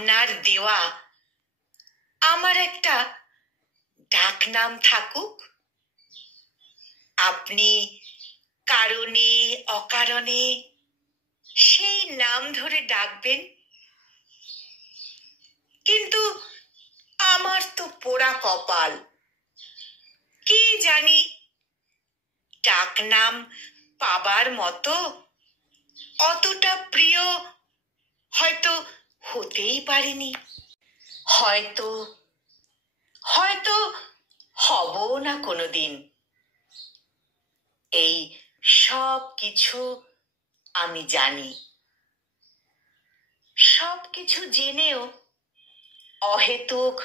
আপনার দেওয়া আমার একটা ডাকনাম থাকুক। আপনি কারণে অকারণে সেই নাম ধরে ডাকবেন। কিন্তু আমার তো পোড়া কপাল, কি জানি ডাকনাম পাবার মতো অতটা প্রিয় হয়তো হতেই পারিনি। হয়তো হয়তো হব না কোনোদিন। এই সব কিছু আমি জানি। সব কিছু জেনেও অহেতুক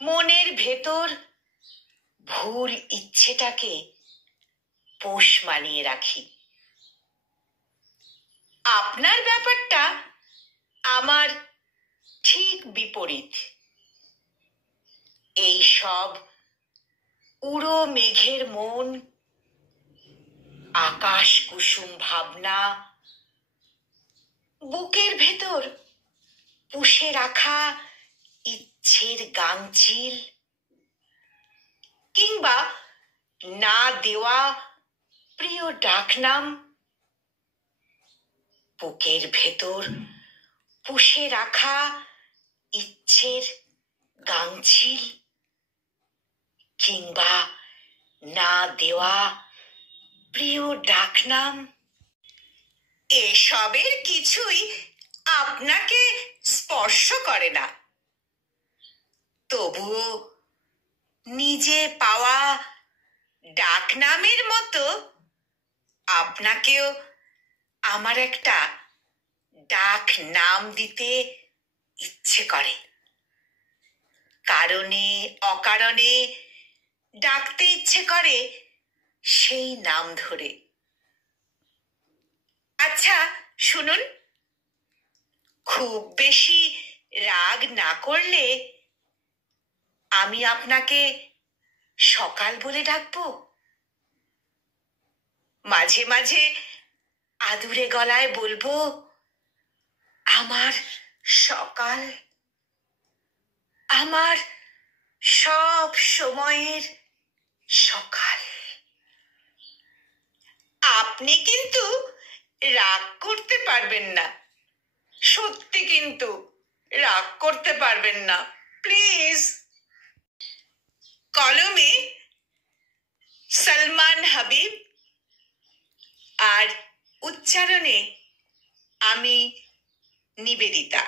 মনের ভেতর ভুল ইচ্ছেটাকে পোষ মানিয়ে রাখি। আপনার ব্যাপারটা আমার ঠিক বিপরীত। এই সব উড়ো মেঘের মন, আকাশ কুসুম ভাবনা, বুকের ভেতর পুষে রাখা ইচ্ছের গাংচিল, কিংবা না দেওয়া প্রিয় ডাকনাম, বুকের ভেতর পুষে রাখা ইচ্ছের গাংচিল, কিংবা না দেওয়া প্রিয় ডাকনাম, এসবের কিছুই আপনাকে স্পর্শ করে না। তবুও নিজে পাওয়া ডাকনামের মতো আপনাকেও আমার একটা ডাক নাম দিতে ইচ্ছে করে। কারণে অকারণে ডাকতে ইচ্ছে করে সেই নাম ধরে। আচ্ছা শুনুন, খুব বেশি রাগ না করলে আমি আপনাকে সকাল বলে ডাকবো। মাঝে মাঝে আদুরে গলায় বলবো, আমার সকাল, আমার সব সময়ের সকাল। আপনি কিন্তু রাগ করতে পারবেন না, সত্যি কিন্তু রাগ করতে পারবেন না, প্লিজ। কলমে সলমান হাবিব, আর উচ্চারণে আমি নিবেদিতা।